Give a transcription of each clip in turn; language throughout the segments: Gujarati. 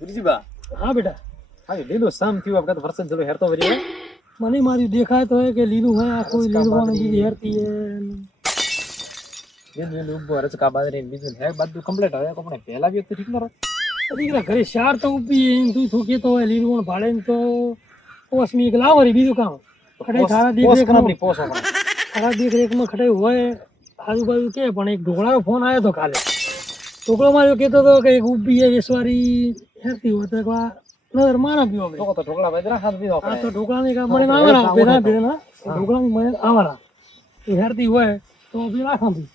ગુરુજીબા હા બેટા હા લીલું સામ થયું આપણે વરસાદ જેવો હેરતો વરી મને મારી દેખાય તો હે કે લીલું હોય આખું લીલું બીજી હેરતી હે લીલું ઉભો રચકા બાદરી બીજું હે બધું કમ્પ્લીટ હવે આપણે પહેલા બી ઠીક ન રહે દીકરા ઘરે શાર તો ઉભી તું તું કેતો હોય લીલું ભાડે ને તો પોસમી એક લાવરી બીજું કામ ખડાઈ થારા દેખ આપણી પોસ આપણે થારા દેખરેખમાં ખડાઈ હોય આજુબાજુ કે પણ એક ઢોકળાનો ફોન આવ્યો તો કાલે ઢોકળો માર્યો કેતો હતો કે એક ઉભી હે વેસવારી હેરતી હોય તો નજર મારા પીવો તો ઢોકળા બાજરા હાથ બીજો આ તો ઢોકળાની કા મને આવરા બેના બેના ઢોકળાની મને આવરા એ હેરતી હોય તો બી રાખા બી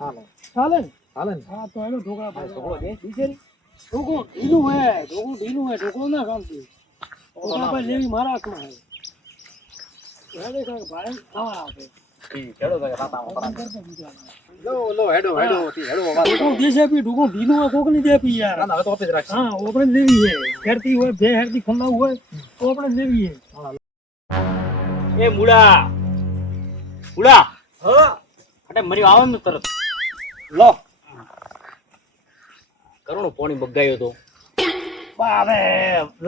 હાલે ચાલે ને હાલે ને હા તો એનો ઢોકળા ઢોકળો દે બીજેરી ઢોકળો ઢીલું હે ઢોકળો ના કામતી ઢોકળા પર લેવી મારા હાથમાં હે હેડે કાંઈ ભાડે ખાવા આપે હેડો તો રાતા લો હેડો થી હેડો વાત ઢોકળો દેશે આપી ઢોકળો ઢીલું હોય કોક ની દે આપી યાર ના હવે તો ઓફિસ રાખી હા આપણે લેવી હે હેરતી હોય બે હેરતી ખંડાવું હોય તો આપણે લેવી હે એ મુડા હા અટે મરી આવો ને તરત લો કરોડો પાણી બગાયો તો હવે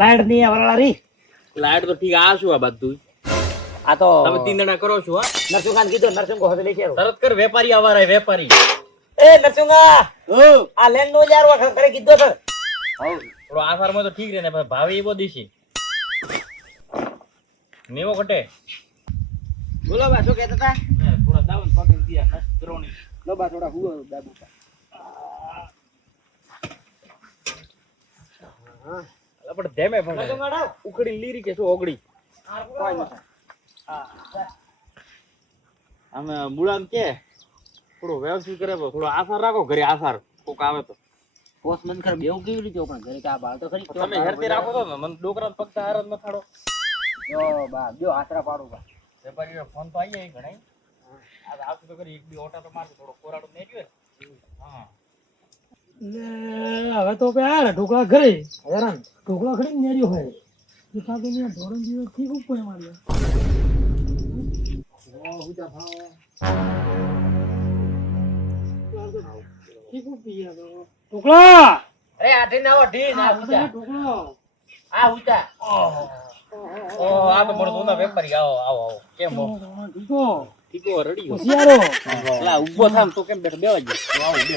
લાઈટ ની વરાળા રી લાઈટ તો ઠીક આ શું આ બધું આ તો તમે 3 જણા કરો છો હા નરસિંહાન કીધું નરસિંહ હોતે લઈ આવ્યો તરત કર વેપારી આવારા વેપારી એ નરસિંહા આ લેન નો યાર વખત કરે કીધું સર થોડો આસારમાં તો ઠીક રે ને પણ ભાવે એવો દીશી નેવો કટે બોલો બા શું કહેતા હતા થોડા દાવન પગી દિયા નસ્ત્રોની લો બા થોડા હુઓ દાબુ આપણે ધેમે પણ ઉખડી લીરી કે શું ઓગળી અમે મુળામ કે થોડો વ્યવસાય કરે તો થોડો આસાર રાખો ઘરે આસાર કોક આવે તો પોસ બંધ કર બેવ કેવી રીતે પણ ઘરે કે આ બાળ તો ખરી તમે હેરતી રાખો તો ને મને ડોકરા પગતા હાર જ ન થાડો જો બા જો આતરા પાડું બા વેપારીનો ફોન તો આવી જાય ઘણાય આ આવતું તો કરી એક બી ઓટા તો મારતો થોડો કોરાડો મેટ્યો હા હવે તો કે આ ઢોકળા ઘરે હેરાન ઢોકળા ખરી નેર્યો હોય એ સાથે ને ધોરણ દિવસ ઠીક ઉપર માર્યો ઠીક ઉપર ઢોકળા અરે આઠી ના આવો ઢી ના ઉચા ઢોકળો આ ઉચા ઓ આ તો મોર સોના વેપારી આવો આવો આવો કેમ હો ઠીકો ઠીકો રડી ગયો હોશિયારો એલા ઊભો થામ તો કેમ બેઠો બેવા ગયો આવો બે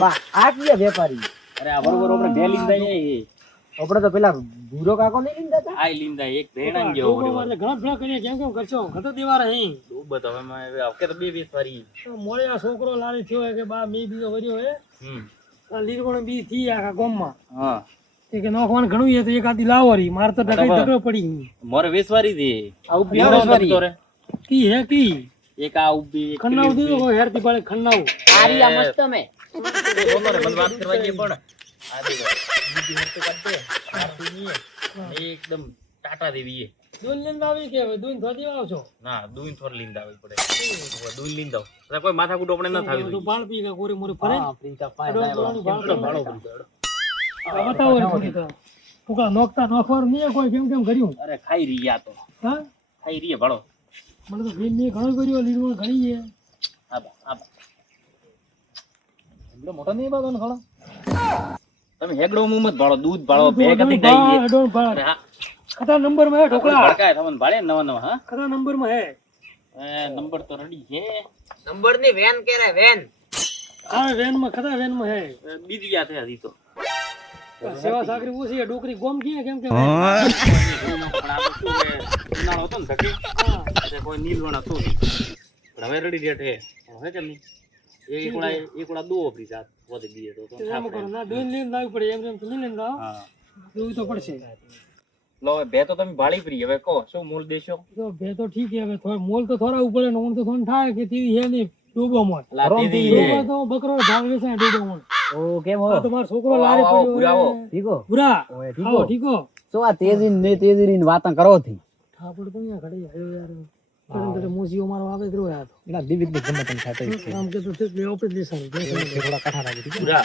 બા આ કીયા વેપારી અરે આ બરોબર આપણે બે લીંદા જાય આપણે તો પેલા ભૂરો કાકો નહીં લીધા હતા આ લીંદા એક ભેણાં ગયો ઢોકળો મારે ઘણા ભેળા કરીએ કેમ કેમ કરશો ખતો દેવા રહી ઉભો તો હવે મેં કે તો 2-20 વારી મોડે આ છોકરો લારી થયો હે કે બા મે બીજો વર્યો હે હમ આ લીરવણ બી થી આખા ગામમાં હા એ કે નોખવાનું ઘણું છે તો એક આદી લાવો રી માર તો ડકાઈ ડકરો પડી મોરે 20 વારી દે આ ઉભી બેવો વારી તો રે કી હે કી એક આ ઉભી એક ખન્નાવ દીધો કોઈ હેરતી પાડે ખન્નાવ આરિયા મસ્ત મે મને વાત કરવા જઈએ પણ આ દેખો બીજી વસ્તુ કાઢે આરતી ની એકદમ ટાટા દેવી દૂન લીંદ આવી કે હવે દૂન ધોતી આવશો ના દૂન થોર લીંદ આવી પડે દૂન લીંદ આવ કોઈ માથા કુટો આપણે ન થાવી તો બાળ પી કે કોરી મોરી ફરે પ્રિન્ટા પાય બતાવો રે પૂરી તો ટુકા નોખતા નોખવાનું નહીં કોઈ કેમ કેમ કર્યું અરે ખાઈ રહ્યા તો હા ખાઈ રહીએ ભાડો મને તો ભીમ ને ઘણું કર્યું લીરવણ ઘણી છે આબા આબા એમનો મોટો નહીં બાદો ખાડો તમે હેગડો મુમત ભાડો દૂધ ભાડો બે કદી દઈ અરે હા કથા નંબર માં હે ઢોકળા ભડકાય તમને ભાડે નવા નવા હા કથા નંબર માં હે નંબર તો રેડી છે નંબર ની વેન કરે વેન આ વેન માં કથા વેન માં હે બીજી ગયા છે હજી તો સેવા સાકરી ઓછી હે ડોકરી ગોમ કી કેમ કેમ પણ આ તો શું કે ઉનાળો હતો ને ધકે એટલે કોઈ નીલવણા હતું પણ હવે રેડી રેટ હે હવે કેમ નહીં એકડા દો આપણી જાત વધે દીએ તો એમ કરો ના દૂન લીન લાવી પડે એમ તો લીન લાવ હા એવું તો પડશે લો હવે બે તો તમે ભાળી ફરી હવે કહો શું મૂળ દેશો તો બે તો ઠીક હે હવે થોડા મોલ તો થોડા ઉપર ને ઊન તો થોડું થાય કે તીવી હે નહીં ડૂબો મોલ ડૂબો તો બકરો ભાગ વેસે ડૂબો મોલ ઓ કેમ હો આ તો મારો છોકરો લારે પડ્યો પુરાવો ઠીકો પૂરા ઓય આવો ઠીકો તો આ તેજી ની વાતા કરો થી ઠાકોર તો અહીંયા ખડી આવ્યો યાર તડે મોસીઓ મારો આવે જ રોયા તો એલા દિવિત ની ગમે તને ખાતો આમ કે તો તે લે ઓપરેટ લેસન થોડા કઠા લાગે પૂરા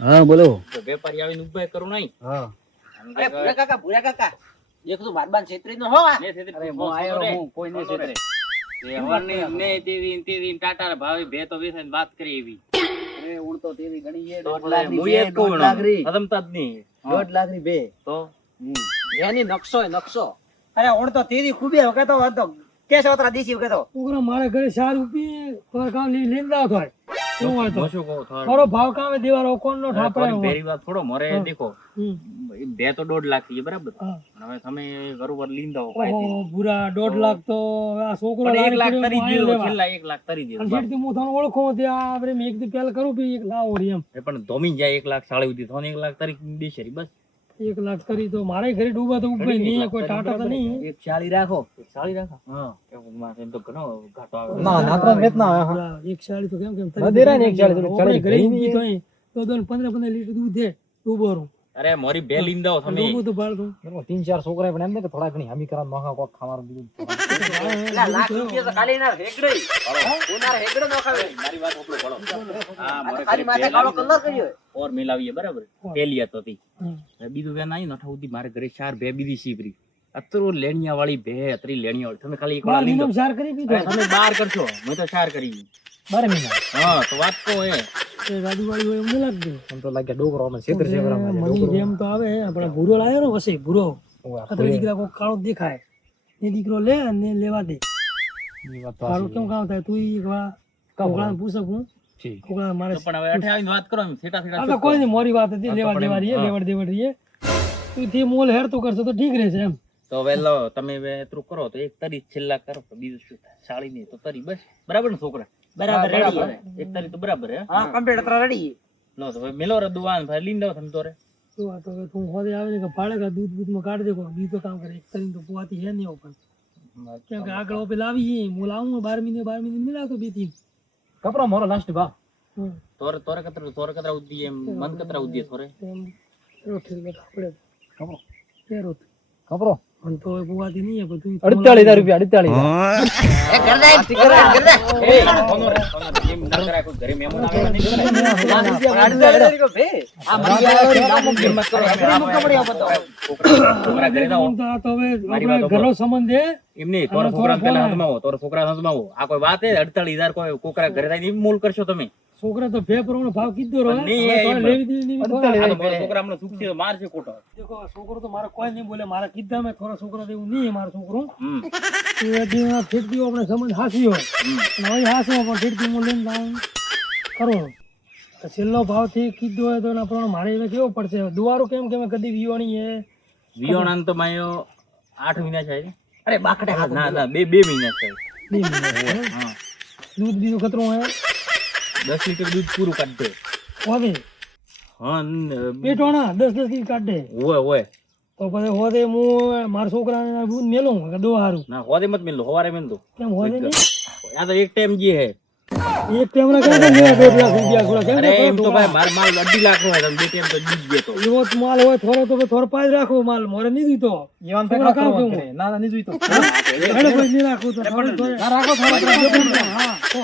હા બોલો તો વેપારી આવીને ઉભા કરું નહીં હા અરે ભૂરા કાકા એક તો બારબાન છેત્રી નો હો આ ને થેતી અરે હું આયો હું કોઈ ને છેત્રે એ હવાની ને તેવી ટાટા ભાવે બે તો વેસાઈને વાત કરી એવી અરે ઉણ તો તેવી ગણી છે હું એ જ કહું હદમતા જ નહીં 1.5 લાખ ની બે તો એની નકશો નકશો અરે ઓણ તો તેરી ખૂબી વખતો હતો કેસ ઓતરા દેશી વખતો છોકરા મારે ઘરે 4 રૂપિયા પર કામ લીંદા થાય શું હોય તો હું શું કહું થોડો થોડો ભાવ કામે દેવાનો કોણનો ઠાપડે પહેરી વાત થોડો મોરે દેખો હમ. બે તો 1.5 લાખ થી બરાબર હા. પણ હવે તમે બરોબર લીંદાઓ ઓહો, પૂરા 1.5 લાખ તો આ છોકરો પણ 1 લાખ લારી તરી પડ્યો દીધો લેવા. છેલ્લા 1 લાખ તરી દીધો અને જેટલી હું તને ઓળખું ત્યાં આપણે મેં એક દી પહેલા કરું પછી એક લાવો રી એમ એ પણ ધોમી જાય 1 લાખ સાળી ઉધી થોને 1 લાખ તરી દેશે બસ 1 લાખ કરી તો મારે ઘરે ડૂબા તો ઉપર નહીં કોઈ ટાટા તો નહીં એક 40 રાખો સાળી રાખો હા એવું માં એમ તો ઘણો ઘાટો આવે ના નાતરા વેત ના આવે પૂરા 140 તો કેમ કેમ વધેરા ને 140 તો આપણે 40 ઘરે ઘી ઊભી તો અહીં તો 15 લીટર દૂધ દે ડૂબોરું અરે મોરી બે લીંદાઓ તમે ડૂબું તો બાળતું 3-4 છોકરા પણ એમ ને કે થોડા ઘણી હમી કરા નોખા કોક ખાવાનું બીજું એલા લાખ રૂપિયા તો ખાલી ના હેગડો ઉનાર હેગડો ન ખાવે મારી વાત ઓપલો પડો હા આ મોરે તો ખાલી માથે કાળો કલર કર્યો ઓર મિલાવીએ બરાબર પેલી હતો તી હમ. બીજું વેન આવી નઠા ઉધી મારે ઘરે 4 બે બીજી શીપરી અતરો લેણિયા વાળી બે અતરી લેણિયા વાળી તમે ખાલી એક વાર બાર લીંદો મહિનામાં સાર કરી પીધો તમે 12 કરશો મેં તો 4 કરી 12 મહિના હા તો વાત તો એ એ રાજુવાળી હોય એમ ન લાગતું આમ તો લાગે ડોકરો અમે છેતર છેવરામાં મની જેમ તો આવે આપણે ભૂરો લાવ્યો ને વસે ભૂરો અત્યારે દીકરા કોઈ કાળો દેખાય એ દીકરો લે અને લેવા દે ઈ વાત તો કાળો કેમ કામ થાય તું ઈ કોકળાને પૂછે હું ઠીક તો કોકળા મારે પણ હવે 28 ની વાત કરો એમ થેટા આ તો કોઈ નહીં મોરી વાત હતી લેવા પણ એમ, દેવાની હા. લેવડ દેવડ રહીએ તું થી મોલ હેરતું કરશો તો ઠીક રહેશે એમ તો હવે લો તમે હવે એટલું કરો તો એક તરી છેલ્લા કરો તો બીજું શું થાય સાળી નહીં તો તરી બસ બરાબર ને છોકરા બરાબર રેડી એક તરી તો બરાબર હે હા કમ્પ્લીટ અത്ര રેડી લો તો હવે મેલો રે દુવાન ભાઈ લીંદાઓ તમે તો રે તો આ તો હવે તું હોદે આવે ને કે પાડે કે દૂધ બૂધમાં કાઢ દે કોઈ બીજું કામ કરે એક તરીને તો પોવાતી હે નહીં પણ કેમ કે આગળ પેલા આવી હું લાવું 12 મહિને મિલાવતો બે તીન કપરો મારો લાસ્ટ બા તોરે કતરા ઉદ્દી એમ મન કતરા ઉદ્દી થોરે એમ રોટી લે આપણે કપરો કે રોટ કપરો પણ તો હવે પોવાતી નહીં બધું 48000 રૂપિયા 48000 એ કરદે કરદે એ કોનો રે એમ ન કરાય કોઈ ઘરે મહેમાન આવે નહીં કરાય આ મરી હિંમત કરો છોકરા ઘરે ના તો આ તો હવે આપણે ઘરનો સંબંધ છે એમ નહીં તોરા છોકરા પેલા હંતમાવો તોરા છોકરા હંતમાવો આ કોઈ વાત હે 48000 કોઈ કોકરા ઘરે થાય એમ મોલ કરશો તમે છોકરા તો બે પ્રમાણે ભાવ કીધો રહે નહીં, હવે એમ. લેવી દેવી નહીં થોડા. આ તો મારા છોકરા હમણાં સુખી છે, મારશે ખોટો દેખો આ છોકરો તો મારા કોઈ નહીં બોલે મારા કીધા મેં થોડા છોકરા જેવું નહીં મારો છોકરો હમ એ દીના ફીરતીઓ આપણે સમજ હાસી હોય હમ. અને હવે હાસી પણ ફીરતી હું લઈને જાઉં કરો તો છેલ્લો ભાવથી કીધું હોય તો એના પ્રમાણે મારે હવે કેવો પડશે દુવારો કેમ કે મેં કદી વિયોણી હે વિયોણાને તો માયો 8 મહિના છે અરે બાકડે ના ના બે મહિના છે 2 મહિના હે. હા દૂધ બીજું કતરું હે 10 લીટર દૂધ પૂરું કાઢ દે હોદે હા પેટોણા 10 થી કાઢે ઓય તો પછી હોદે હું મારા છોકરાને દૂધ મેલું કે દો હારું ના હોદે મત મિલ હવારે મિલ દો કેમ હોદે નહીં આ તો એક ટાઈમ જે હે એક ટેમરા કેમ કેમ લેવા 2 લાખ રૂપિયા થોડા કેમ અરે એમ તો ભાઈ માર માલ 2.5 લાખ નો હોય તમે બે ટાઈમ તો જીત ગયો તો એવો જ માલ હોય થોડો તો થોડો પાજ રાખો માલ મોરે નહીં દીધો ઈવાન પે છોકરા કામ કામ કેવું? કરે ના ના નહીં જોઈતો હેડો કોઈ નહીં રાખું તો થોડો થોડો. રાખો હા તો.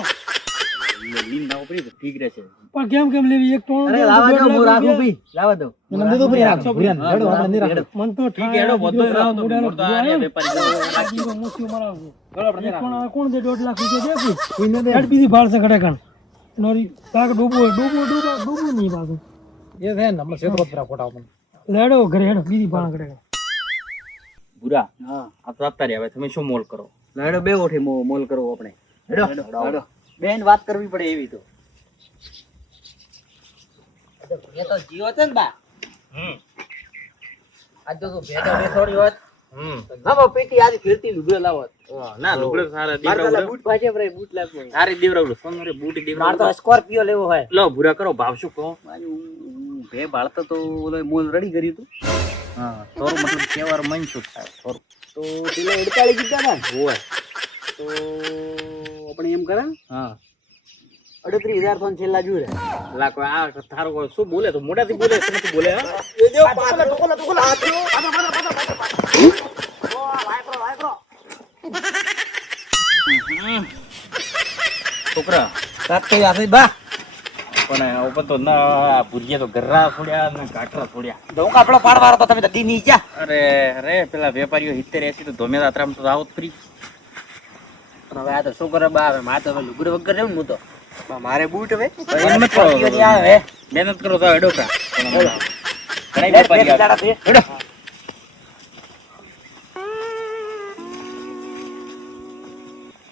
લીન નાખો પડી તો ઠીક રહેશે પણ કેમ લેવી એક ટોણું અરે તો લાવા દો 2 હું લાખ રાખું રૂપિયા. ભઈ લાવા દો મને દીધું ફરી રાખો ભુરિયાન હેડો આપણે નહીં રાખો મન તો ઠીક થાય હેડો બધો બીજો રાવ તો મુડાનો મોટો આ ભૂવા વેપારી આ જીવો મુસ્યો મરાવશે. ચલો આપણે એક પણ આ કોણ દે 1.5 લાખ રૂપિયા દે કે? કોઈને દે હેડ બીજી ભાળશે ખડેકણ. નોરી કાક ડૂબો નહીં પાછું. એ છે ને હમણાં છેતરો જ ખોટા આપણને લેડો ઘરે હેડો બીજી ભાળ ખડેકણ. ભૂરા હા આ તો આપતા રહ્યા હવે તમે શું મોલ કરો લાડો બે ઓઠે મોલ કરવો આપણે હેડો હેડો બેન વાત કરવી પડે એવી તો એ તો જીવો છે ને બા આજ તો તું ભેગા બેસોડી હોત હા બા પેટી આજ ફેરતી લુગડો લાવત ના લુગડો સારા માર તો દેવરા બૂટ ભાજે ભરે બૂટ લાવ સારી દેવરા સોનરે બૂટી માર તો દેવરા સ્કોર્પિયો લેવો હોય લો ભૂરા કરો ભાવ શું કહો ભે બાળતો તો ઓલો મોલ રેડી કર્યું તું હા થોડું મતલબ તહેવાર મન શું થાય થોડું તો પેલો 48 કીધા હતા ને હોય તો આપણે એમ કરે હા 38000 તો છેલ્લા જોઈ રે લા કોઈ આ થારો કોઈ શું બોલે તો મોઢાથી બોલે તમે શું બોલે હા એ દેવ પાછળ ટોકોલા હાથ લો છોકરા રાત તો યાદ બા પણ ઉપર તો ના ભૂરિયા તો ગરરા છોડ્યા ને કાટરા છોડ્યા ધોક આપણો પાડવારો તો તમે તો દી ની જા અરે અરે પેલા વેપારીઓ 70 80 તો ધોમે આત્રામ તો આવત ફ્રી હવે આ તો શું કરે બા હવે મારે તો હવે લુગડે વગર રહેવું હું તો મારે બૂટ હવે મહેનત કરો સ્કોર્પિયો ની આવે મહેનત કરો તો એડોકા ઘણા વેપારી આવે. દાડા થી.